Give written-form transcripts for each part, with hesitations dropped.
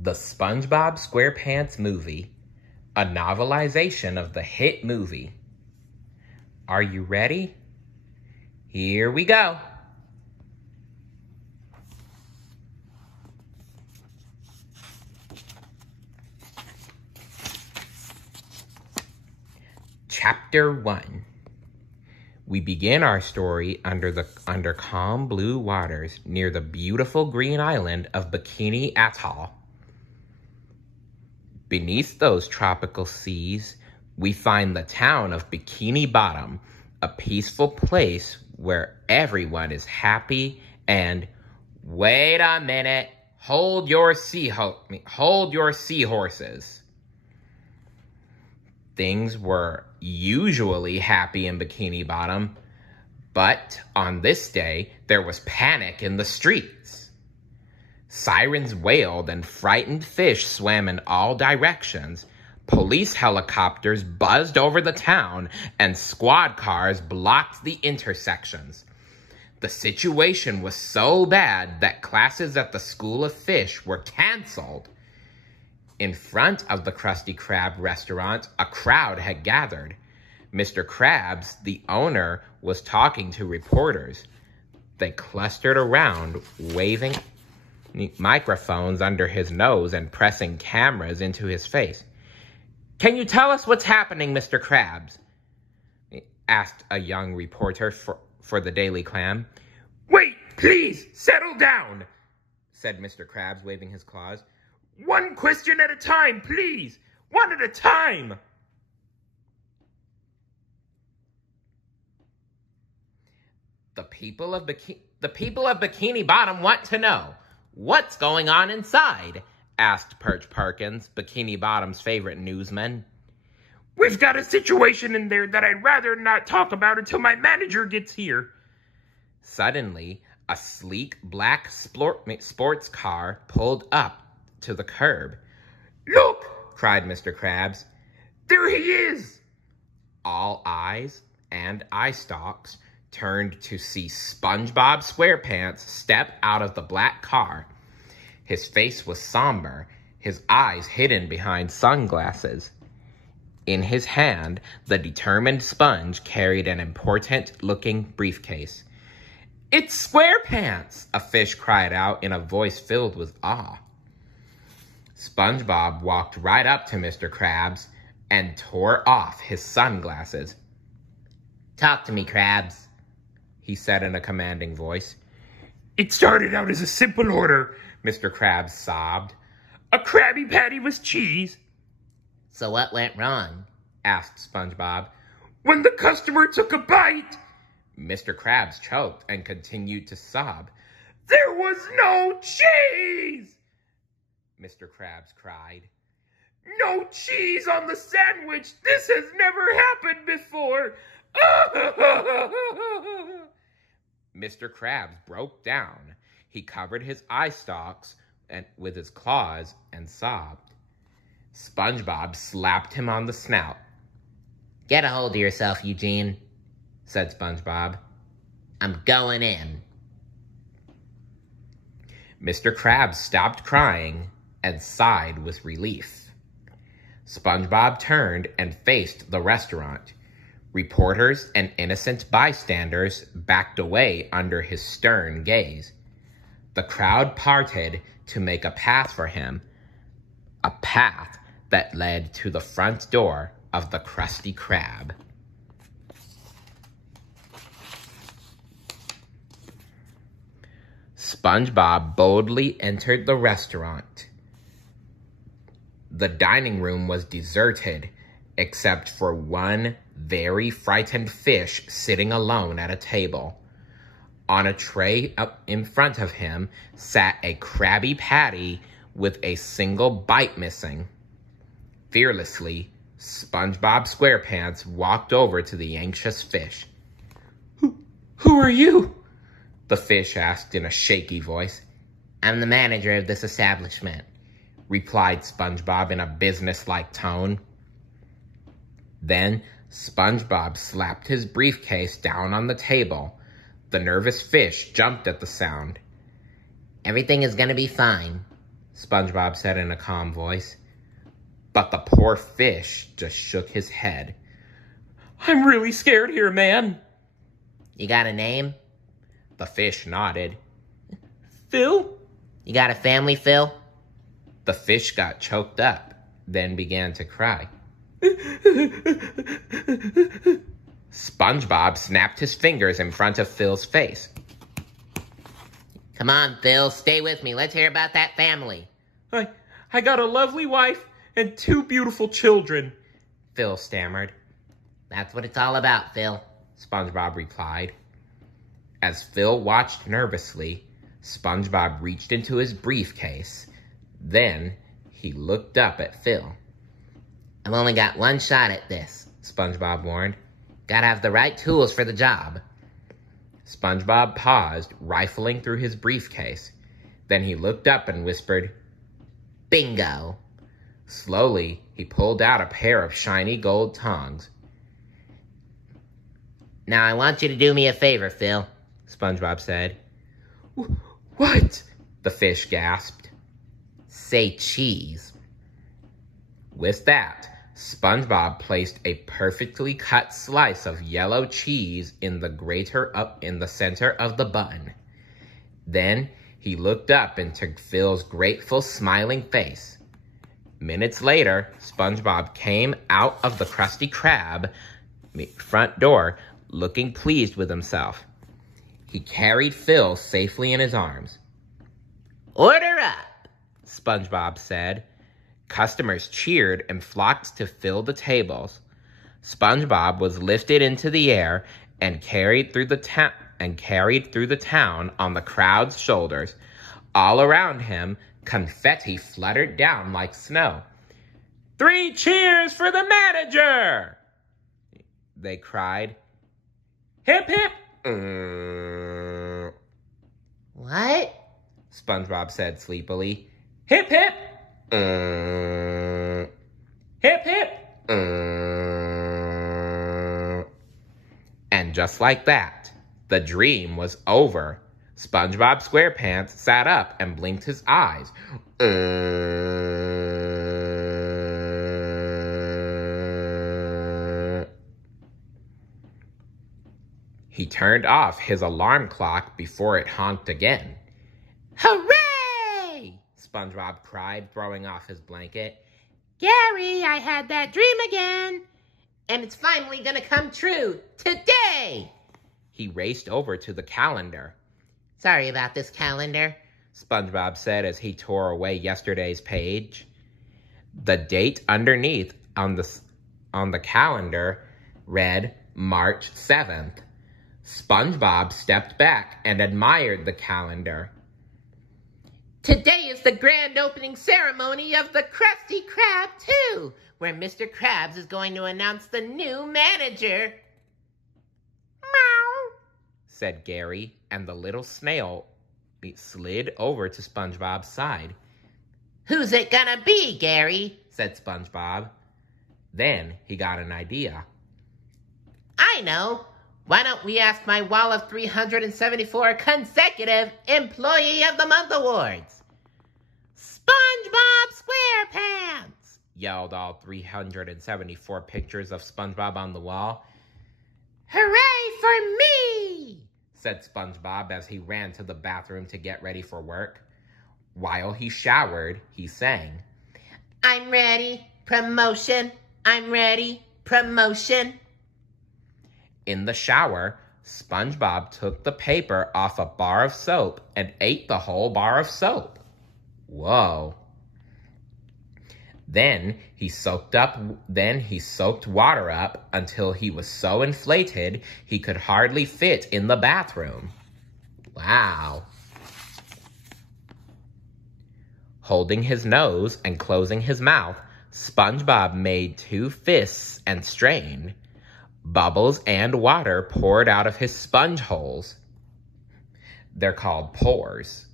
The SpongeBob SquarePants movie, a novelization of the hit movie. Are you ready? Here we go. Chapter 1. We begin our story under calm blue waters near the beautiful green island of Bikini Atoll. Beneath those tropical seas, we find the town of Bikini Bottom, a peaceful place where everyone is happy and... Wait a minute. Hold your seahorses. Things were usually happy in Bikini Bottom, but on this day, there was panic in the streets. Sirens wailed and frightened fish swam in all directions. Police helicopters buzzed over the town and squad cars blocked the intersections. The situation was so bad that classes at the School of Fish were canceled. In front of the Krusty Krab restaurant, a crowd had gathered. Mr. Krabs, the owner, was talking to reporters. They clustered around, waving microphones under his nose and pressing cameras into his face. "Can you tell us what's happening, Mr. Krabs?" asked a young reporter for the Daily Clam. "Wait, please, settle down," said Mr. Krabs, waving his claws. "One question at a time, please. One at a time." The people of Bikini Bottom want to know, what's going on inside? Asked Perch Perkins, Bikini Bottom's favorite newsman. "We've got a situation in there that I'd rather not talk about until my manager gets here." Suddenly, a sleek black sports car pulled up to the curb. "Look!" cried Mr. Krabs. "There he is!" All eyes and eye stalks turned to see SpongeBob SquarePants step out of the black car. His face was somber, his eyes hidden behind sunglasses. In his hand, the determined Sponge carried an important-looking briefcase. "It's SquarePants!" a fish cried out in a voice filled with awe. SpongeBob walked right up to Mr. Krabs and tore off his sunglasses. "Talk to me, Krabs," he said in a commanding voice. "It started out as a simple order," Mr. Krabs sobbed. "A Krabby Patty with cheese." "So what went wrong?" asked SpongeBob. "When the customer took a bite," Mr. Krabs choked and continued to sob. "There was no cheese!" Mr. Krabs cried. "No cheese on the sandwich! This has never happened before!" Mr. Krabs broke down. He covered his eye stalks with his claws and sobbed. SpongeBob slapped him on the snout. "Get a hold of yourself, Eugene," said SpongeBob. "I'm going in." Mr. Krabs stopped crying and sighed with relief. SpongeBob turned and faced the restaurant. Reporters and innocent bystanders backed away under his stern gaze. The crowd parted to make a path for him, a path that led to the front door of the Krusty Krab. SpongeBob boldly entered the restaurant. The dining room was deserted, except for one very frightened fish sitting alone at a table. On a tray up in front of him sat a Krabby Patty with a single bite missing. Fearlessly, SpongeBob SquarePants walked over to the anxious fish. Who are you?" the fish asked in a shaky voice. "I'm the manager of this establishment," replied SpongeBob in a businesslike tone. Then SpongeBob slapped his briefcase down on the table. The nervous fish jumped at the sound. "Everything is gonna be fine," SpongeBob said in a calm voice. But the poor fish just shook his head. I'm really scared here, man. You got a name? The fish nodded. Phil? You got a family, Phil? The fish got choked up, then began to cry. SpongeBob snapped his fingers in front of Phil's face. Come on, Phil, stay with me. Let's hear about that family. I got a lovely wife and 2 beautiful children, Phil stammered. That's what it's all about, Phil, SpongeBob replied. As Phil watched nervously, SpongeBob reached into his briefcase. Then he looked up at Phil. I've only got one shot at this, SpongeBob warned. Gotta have the right tools for the job. SpongeBob paused, rifling through his briefcase. Then he looked up and whispered, Bingo. Slowly, he pulled out a pair of shiny gold tongs. Now I want you to do me a favor, Phil, SpongeBob said. What? The fish gasped. Say cheese. With that, SpongeBob placed a perfectly cut slice of yellow cheese in the center of the bun. Then he looked up into Phil's grateful, smiling face. Minutes later, SpongeBob came out of the Krusty Krab front door, looking pleased with himself. He carried Phil safely in his arms. Order up, SpongeBob said. Customers cheered and flocked to fill the tables. SpongeBob was lifted into the air and carried through the town on the crowd's shoulders. All around him, confetti fluttered down like snow. 3 cheers for the manager! They cried. Hip, hip! What? SpongeBob said sleepily. Hip, hip! Hip, hip! And just like that, the dream was over. SpongeBob SquarePants sat up and blinked his eyes. He turned off his alarm clock before it honked again. Hooray! SpongeBob cried, throwing off his blanket. Gary, I had that dream again. And it's finally gonna come true. Today! He raced over to the calendar. Sorry about this calendar, SpongeBob said as he tore away yesterday's page. The date underneath on the calendar read March 7th. SpongeBob stepped back and admired the calendar. Today is the grand opening ceremony of the Krusty Krab 2, where Mr. Krabs is going to announce the new manager. Meow, said Gary, and the little snail slid over to SpongeBob's side. Who's it gonna be, Gary? Said SpongeBob. Then he got an idea. I know. Why don't we ask my wall of 374 consecutive Employee of the Month awards? SpongeBob SquarePants! Yelled all 374 pictures of SpongeBob on the wall. Hooray for me! Said SpongeBob as he ran to the bathroom to get ready for work. While he showered, he sang, I'm ready, promotion. I'm ready, promotion. In the shower, SpongeBob took the paper off a bar of soap and ate the whole bar of soap. Whoa. Then he soaked water up until he was so inflated he could hardly fit in the bathroom. Wow. Holding his nose and closing his mouth, SpongeBob made 2 fists and strained. Bubbles and water poured out of his sponge holes. They're called pores.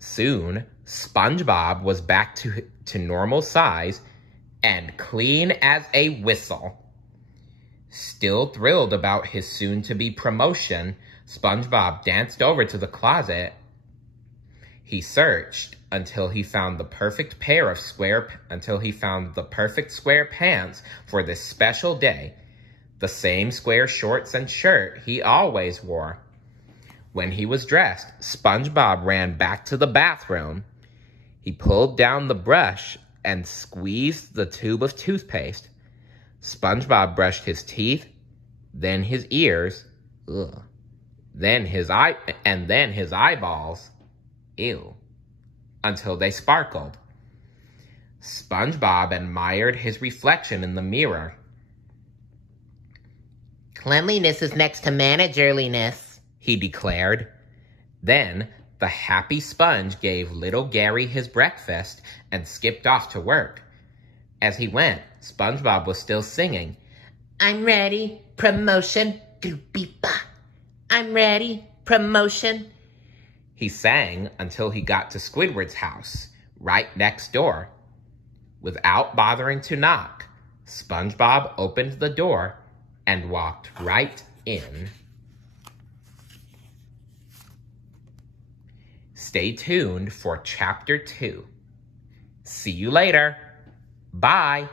Soon, SpongeBob was back to normal size and clean as a whistle. Still thrilled about his soon-to-be promotion, SpongeBob danced over to the closet He searched until he found the perfect square pants for this special day, the same square shorts and shirt he always wore. When he was dressed, SpongeBob ran back to the bathroom. He pulled down the brush and squeezed the tube of toothpaste. SpongeBob brushed his teeth, then his ears, then his eyeballs, until they sparkled. SpongeBob admired his reflection in the mirror. Cleanliness is next to managerliness, he declared. Then the happy sponge gave little Gary his breakfast and skipped off to work. As he went, SpongeBob was still singing, I'm ready, promotion, doopy-ba. I'm ready, promotion. He sang until he got to Squidward's house, right next door. Without bothering to knock, SpongeBob opened the door and walked right in. Stay tuned for Chapter 2. See you later. Bye.